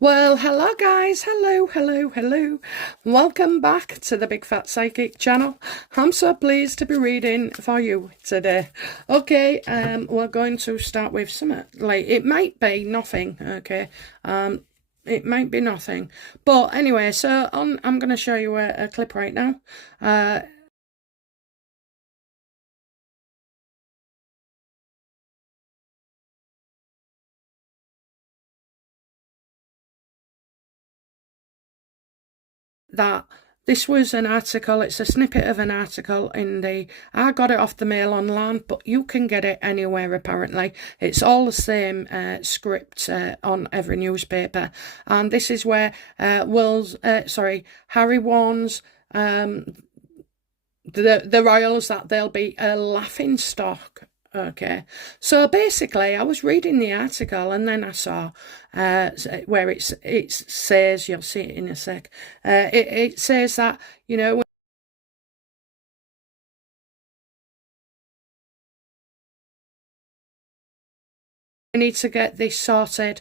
Well, hello guys, hello. Welcome back to the Big Fat Psychic channel. I'm so pleased to be reading for you today. Okay, we're going to start with something like, it might be nothing, okay, it might be nothing, but anyway, so I'm going to show you a clip right now. That this was an article, it's a snippet of an article I got it off the Mail Online, but you can get it anywhere apparently. It's all the same script on every newspaper, and this is where Harry warns the royals that they'll be a laughing stock. Okay, so basically I was reading the article and then I saw where it says, you'll see it in a sec, it says that, you know, we need to get this sorted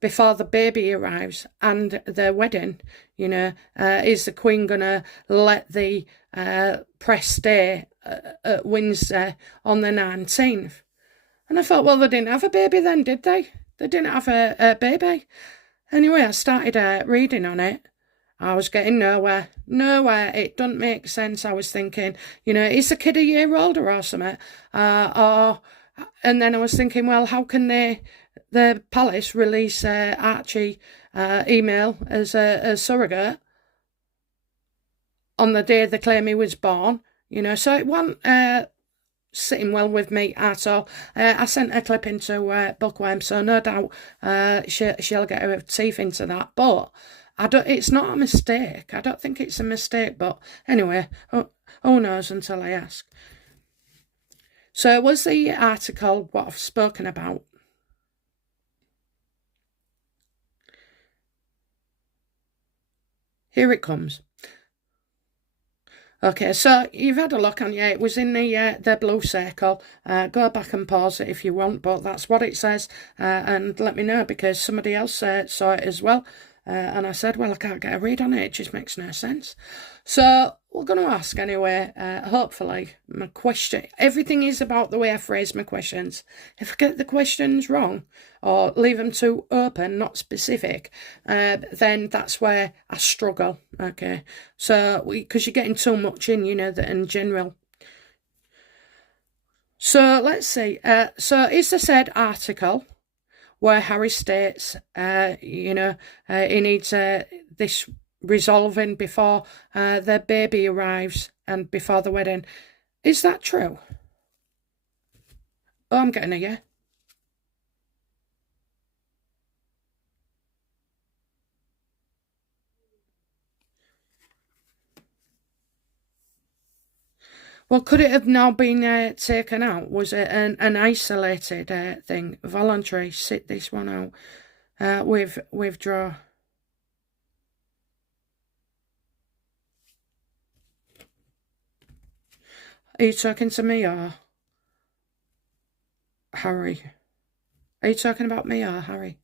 before the baby arrives and the wedding. You know, is the Queen gonna let the press stay at Windsor on the 19th? And I thought, well, they didn't have a baby then, did they? They didn't have a baby. Anyway, I started reading on it. I was getting nowhere. It doesn't make sense. I was thinking, you know, is the kid a year older or something? And then I was thinking, well, how can the palace release Archie email as a surrogate on the day they claim he was born? You know, so it wasn't sitting well with me at all. I sent a clip into Bookworm, so no doubt she'll get her teeth into that. But it's not a mistake. I don't think it's a mistake. But anyway, who knows until I ask. So was the article what I've spoken about? Here it comes. Okay, so you've had a look on, yeah, it was in the blue circle. Go back and pause it if you want, but that's what it says. And let me know, because somebody else saw it as well. And I said, well, I can't get a read on it. It just makes no sense. So we're going to ask anyway, hopefully, my question. Everything is about the way I phrase my questions. If I get the questions wrong or leave them too open, not specific, then that's where I struggle, okay? So, because you're getting too much in, you know, that in general. So let's see. So is the said article where Harry states, you know, he needs this resolving before the baby arrives and before the wedding. Is that true? Oh, I'm getting a yeah. Well, could it have now been taken out? Was it an isolated thing? Voluntary, sit this one out. Withdraw. Are you talking to me or Harry? Are you talking about me or Harry?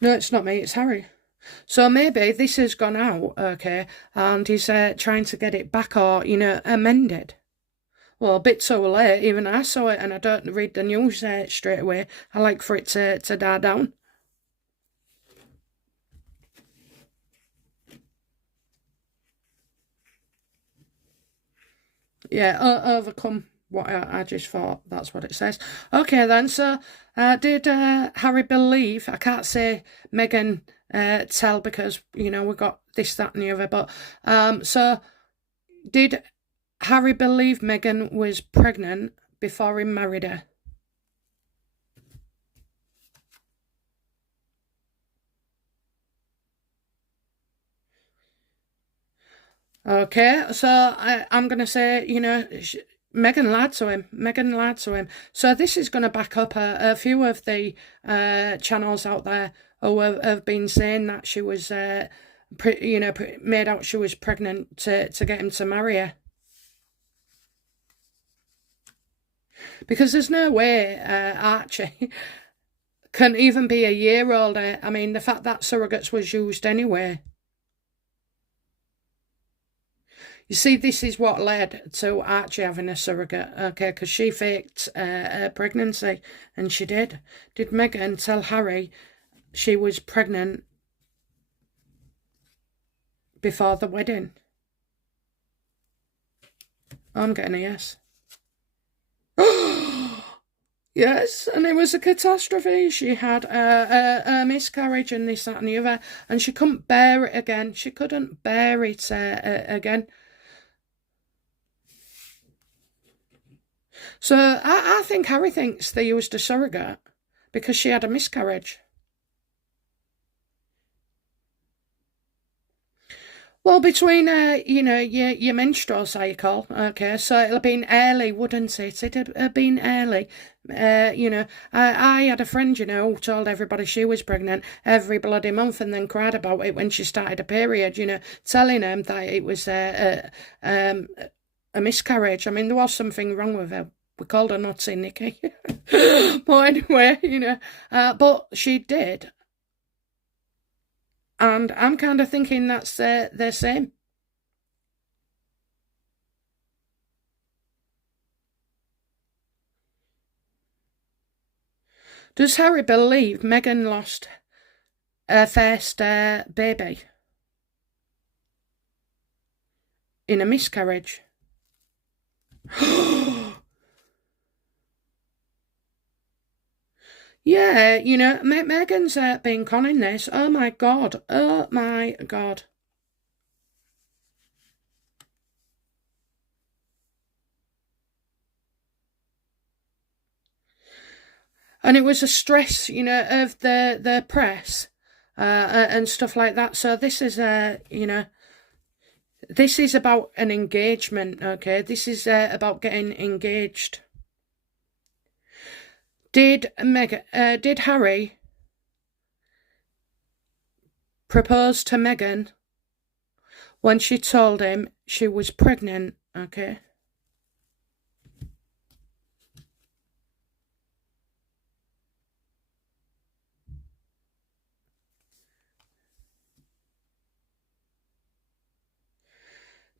No, it's not me, it's Harry. So maybe this has gone out, okay, and he's trying to get it back or, you know, amended. Well, a bit too late. Even I saw it, and I don't read the news straight away. I like for it to die down. Yeah, overcome what I just thought. That's what it says. Okay, then. So, did Harry believe? I can't say Meghan tell, because, you know, we got this, that, and the other. But so did Harry believe Meghan was pregnant before he married her? Okay, so I'm going to say, you know, Meghan lied to him. Meghan lied to him. So this is going to back up a few of the channels out there who have been saying that she was, you know, made out she was pregnant to get him to marry her. Because there's no way Archie can even be a year older. I mean, the fact that surrogates was used anyway. You see, this is what led to Archie having a surrogate, okay, because she faked her pregnancy, and she did. Did Meghan tell Harry she was pregnant before the wedding? I'm getting a yes. Yes, and it was a catastrophe. She had a miscarriage and this, that and the other, and she couldn't bear it again. She couldn't bear it again. So I think Harry thinks they used a surrogate because she had a miscarriage. Well, between, your menstrual cycle, okay, so it'll have been early, wouldn't it? It'd have been early. I had a friend, who told everybody she was pregnant every bloody month and then cried about it when she started a period, telling them that it was a miscarriage. I mean, there was something wrong with her. We called her Nutty Nikki. But anyway, but she did. And I'm kind of thinking that's the same. Does Harry believe Meghan lost her first baby in a miscarriage? Yeah, Meghan's been conning this. Oh my God. Oh my God. And it was a stress, of the press and stuff like that. So this is, this is about an engagement, okay? This is about getting engaged. Did Harry propose to Meghan when she told him she was pregnant, okay?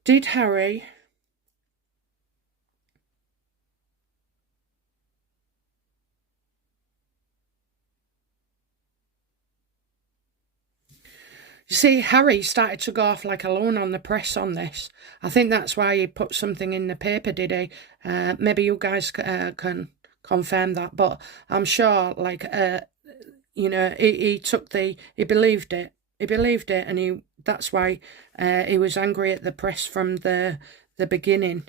Did Harry You see, Harry started to go off like a loon on the press on this. I think that's why he put something in the paper, did he? Maybe you guys can confirm that, but I'm sure, he believed it. He believed it, and that's why he was angry at the press from the beginning.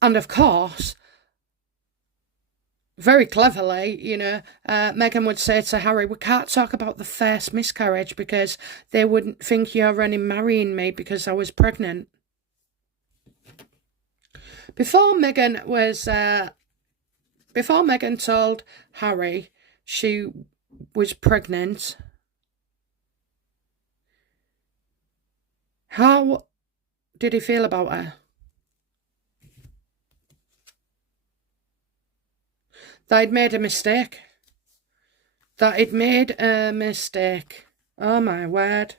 And of course, very cleverly, Meghan would say to Harry, we can't talk about the first miscarriage because they wouldn't think you're only marrying me because I was pregnant. Before Meghan told Harry she was pregnant, how did he feel about her? That he'd made a mistake. That he'd made a mistake. Oh my word.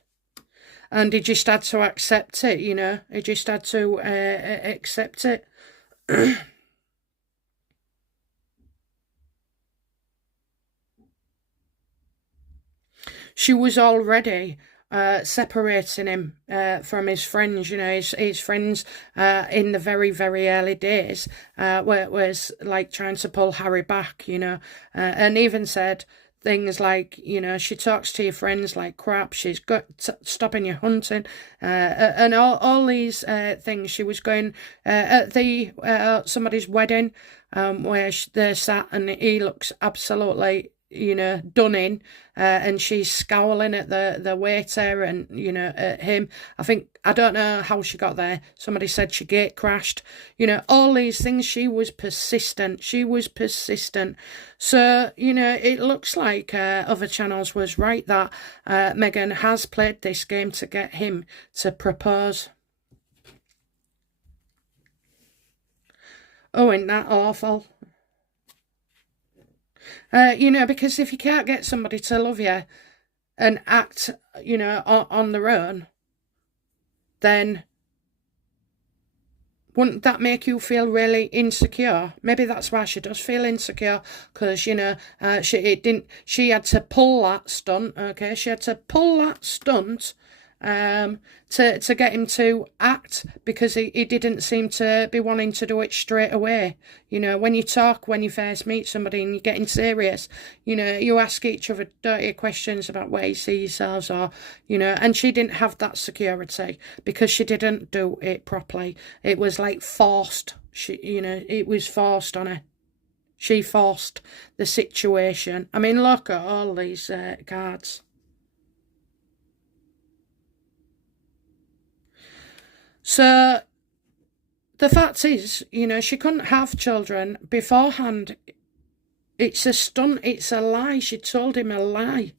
And he just had to accept it, He just had to accept it. She was already separating him from his friends, his friends in the very, very early days, where it was like trying to pull Harry back, and even said things like, she talks to your friends like crap, she's got stopping your hunting, and all these things. She was going at somebody's wedding, where they sat and he looks absolutely done in, and she's scowling at the waiter and, at him. I don't know how she got there. Somebody said she gate crashed. All these things. She was persistent. So, it looks like other channels was right that Meghan has played this game to get him to propose. Oh, isn't that awful? Because if you can't get somebody to love you and act, on their own, then wouldn't that make you feel really insecure? Maybe that's why she does feel insecure, because, she had to pull that stunt, okay? She had to pull that stunt to get him to act, because he didn't seem to be wanting to do it straight away. When you talk, when you first meet somebody and you're getting serious, you ask each other dirty questions about where you see yourselves, or, and she didn't have that security because she didn't do it properly. It was like forced. It was forced on her. She forced the situation. I mean, look at all these cards. So the fact is, she couldn't have children beforehand. It's a stunt. It's a lie. She told him a lie.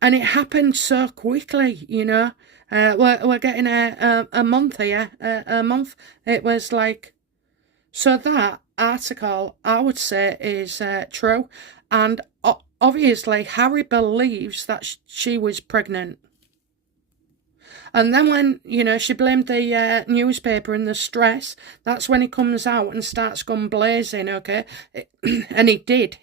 And it happened so quickly, We're getting a month here. A month. It was like... So that article, I would say, is true. And obviously, Harry believes that she was pregnant. And then when, she blamed the newspaper and the stress, that's when he comes out and starts gun blazing, okay? And he did.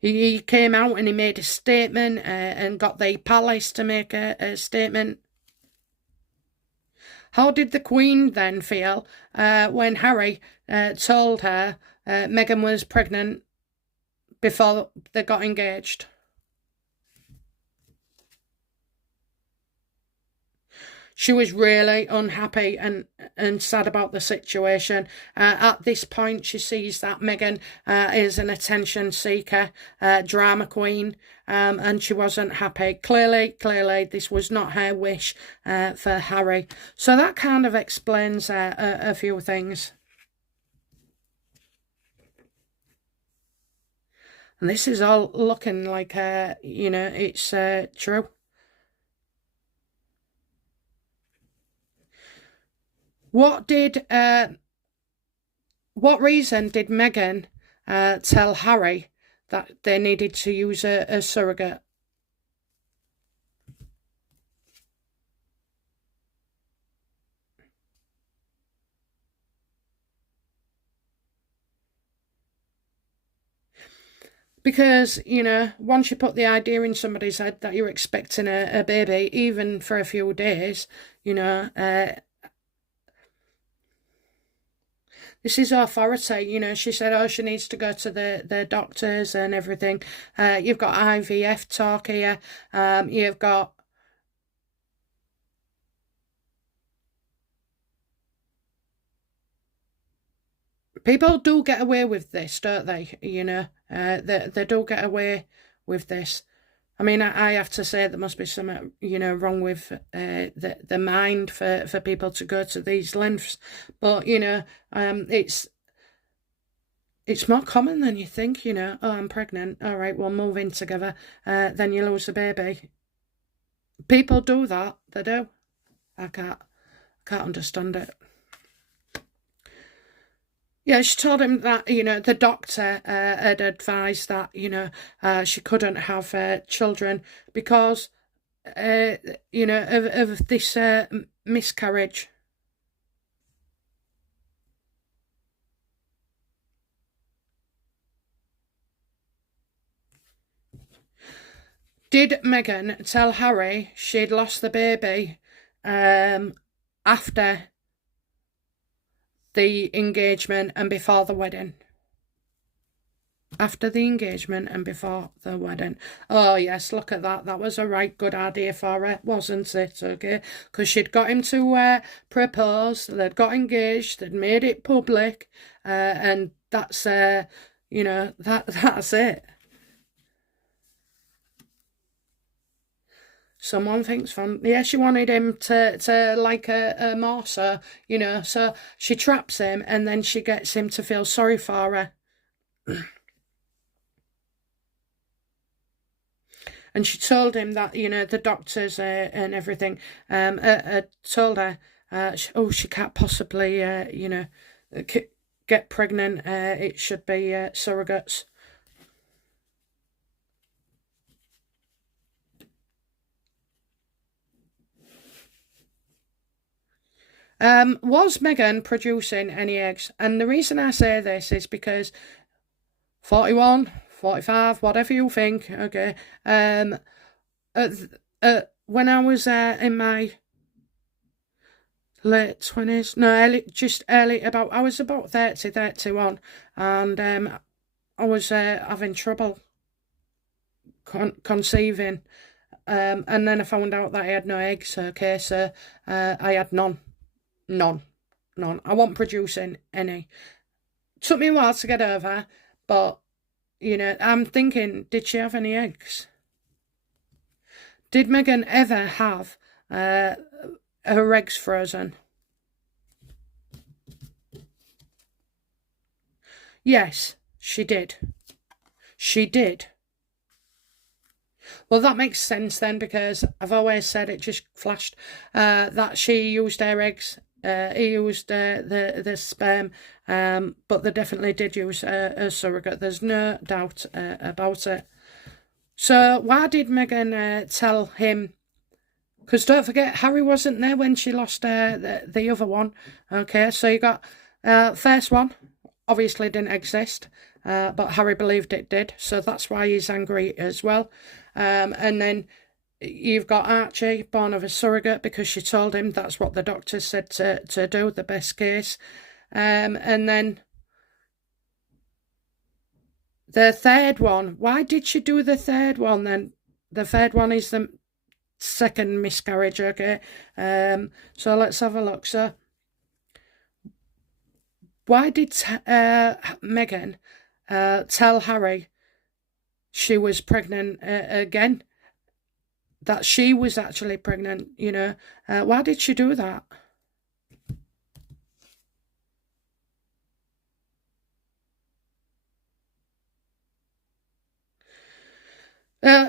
He came out and he made a statement and got the palace to make a statement. How did the Queen then feel when Harry told her Meghan was pregnant before they got engaged? She was really unhappy and sad about the situation. At this point, she sees that Meghan is an attention seeker, drama queen, and she wasn't happy. Clearly, this was not her wish for Harry. So that kind of explains a few things. And this is all looking like, it's true. What reason did Meghan tell Harry that they needed to use a surrogate? Because, once you put the idea in somebody's head that you're expecting a baby, even for a few days, this is authority, she said, she needs to go to the doctors and everything. You've got IVF talk here. You've got... People do get away with this, don't they? They do get away with this. I mean, I have to say there must be something, wrong with the mind for people to go to these lengths. But, it's more common than you think, Oh, I'm pregnant. All right, we'll move in together. Then you lose the baby. People do that. They do. I can't understand it. Yeah, she told him that, the doctor had advised that, she couldn't have children because, of this miscarriage. Did Meghan tell Harry she'd lost the baby after the engagement and before the wedding? After the engagement and before the wedding. Oh, yes, look at that. That was a right good idea for her, wasn't it? Okay, because she'd got him to propose, they'd got engaged, they'd made it public, and that's, that's it. Someone thinks fun. Yeah, she wanted him to like a mortar, so she traps him and then she gets him to feel sorry for her. And she told him that, the doctors and everything told her she can't possibly, get pregnant. It should be surrogates. Was Meghan producing any eggs? And the reason I say this is because 41, 45, whatever you think, okay, when I was in my late 20s, no, I was about 30, 31, and I was having trouble conceiving, and then I found out that I had no eggs, okay, so I had none. I wasn't producing any. Took me a while to get over, but, I'm thinking, did she have any eggs? Did Meghan ever have her eggs frozen? Yes, she did. She did. Well, that makes sense then, because I've always said, it just flashed, that she used her eggs. He used the sperm, but they definitely did use a surrogate. There's no doubt about it. So why did Meghan tell him? Because don't forget, Harry wasn't there when she lost the other one. Okay, so you got first one, obviously didn't exist, but Harry believed it did. So that's why he's angry as well. And then you've got Archie, born of a surrogate, because she told him that's what the doctor said to do, the best case. And then the third one, why did she do the third one then? The third one is the second miscarriage, okay? So let's have a look. So why did Meghan tell Harry she was pregnant again? That she was actually pregnant, why did she do that?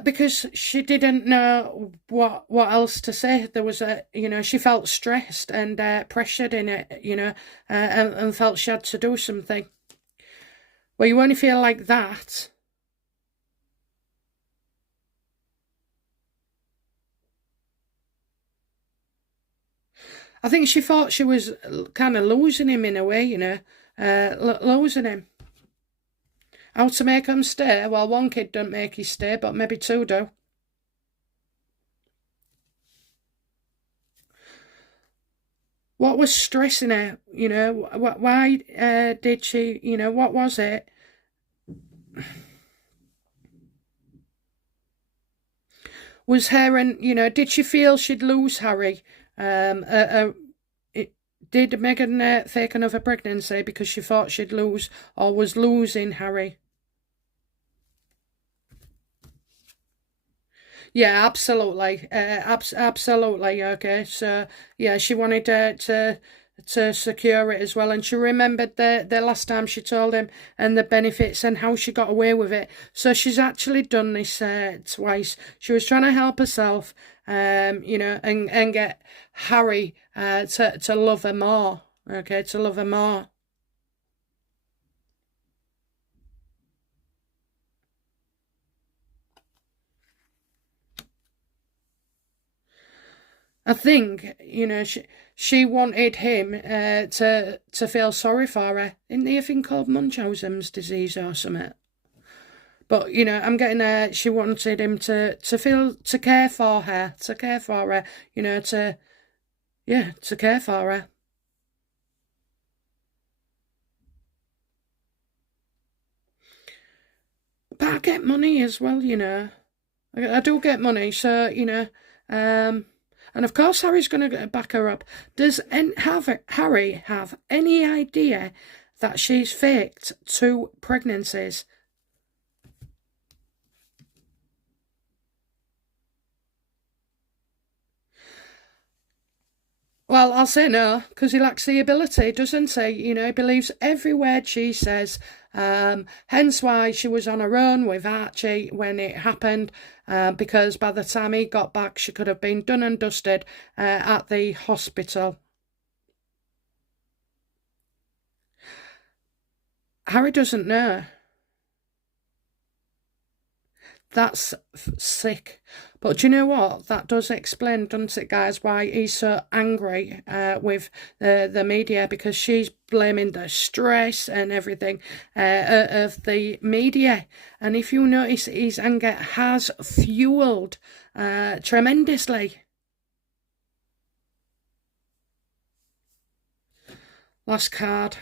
Because she didn't know what else to say. There was she felt stressed and pressured in it, and felt she had to do something. Well, you only feel like that I think she thought she was kind of losing him in a way, losing him. How to make him stay? Well, one kid don't make you stay, but maybe two do. What was stressing her? Why did she, what was it? Was her and, did she feel she'd lose Harry? Did Meghan fake another pregnancy because she thought she'd lose or was losing Harry? Yeah, absolutely. Absolutely. Okay. So, yeah, she wanted to secure it as well. And she remembered the last time she told him and the benefits and how she got away with it. So she's actually done this twice. She was trying to help herself, and get Harry to love her more. Okay, to love her more. I think, she wanted him to feel sorry for her. Isn't there a thing called Munchausen's disease or something? But, I'm getting she wanted him to care for her, to care for her, to care for her. But I get money as well, I do get money, so, and of course Harry's going to back her up. Does Harry have any idea that she's faked 2 pregnancies? Well, I'll say no, because he lacks the ability, doesn't he? He believes every word she says. Hence why she was on her own with Archie when it happened, because by the time he got back, she could have been done and dusted at the hospital. Harry doesn't know. That's sick. But do you know what? That does explain, doesn't it, guys, why he's so angry with the media, because she's blaming the stress and everything of the media. And if you notice, his anger has fueled tremendously. Last card.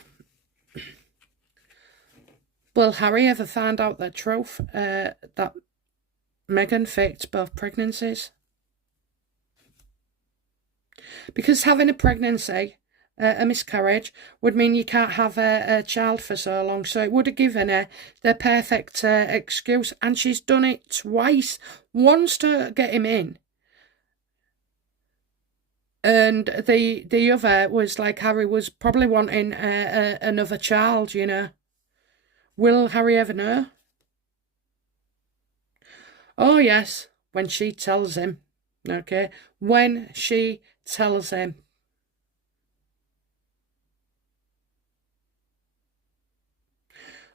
Will Harry ever find out the truth that Meghan faked both pregnancies? Because having a pregnancy, a miscarriage, would mean you can't have a child for so long. So it would have given her the perfect excuse. And she's done it twice. Once to get him in. And the other was like Harry was probably wanting another child, you know. Will Harry ever know? Oh, yes, when she tells him. Okay, when she tells him.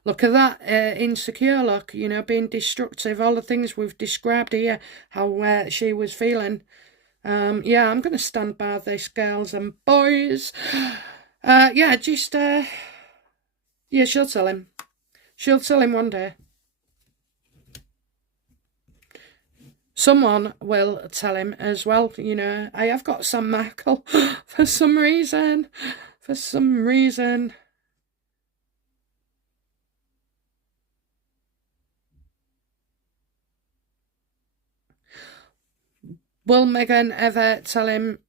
Look at that, insecure look, you know, being destructive, all the things we've described here, how she was feeling. Yeah, I'm going to stand by this, girls and boys. Yeah, just, yeah, she'll tell him. She'll tell him one day. Someone will tell him as well, you know. I have got Sam Markle for some reason. For some reason. Will Meghan ever tell him?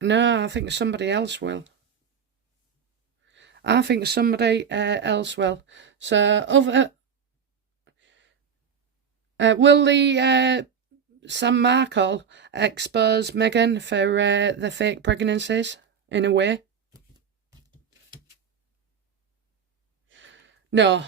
No, I think somebody else will. I think somebody else will. So, will the Sam Markle expose Meghan for the fake pregnancies in a way? No,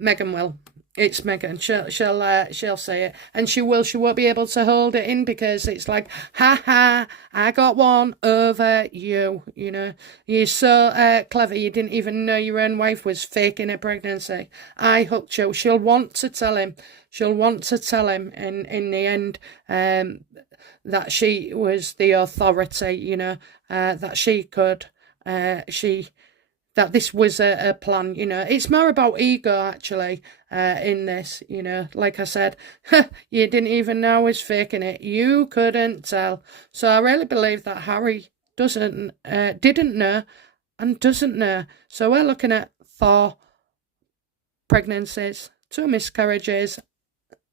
Meghan will. It's Meghan. She'll say it, and she will. She won't be able to hold it in, because it's like, ha ha, I got one over you. You know, you're so clever. You didn't even know your own wife was faking a pregnancy. I hooked you. She'll want to tell him. She'll want to tell him in the end that she was the authority. You know, that she could. That this was a plan, you know. It's more about ego, actually, in this, you know. Like I said, you didn't even know I was faking it. You couldn't tell. So I really believe that Harry didn't know and doesn't know. So we're looking at 4 pregnancies, 2 miscarriages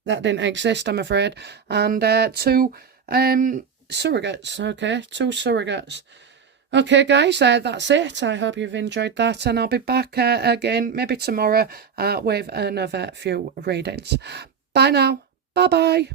that didn't exist, I'm afraid, and 2 surrogates, okay? 2 surrogates. Okay, guys, that's it. I hope you've enjoyed that, and I'll be back again, maybe tomorrow, with another few readings. Bye now. Bye-bye.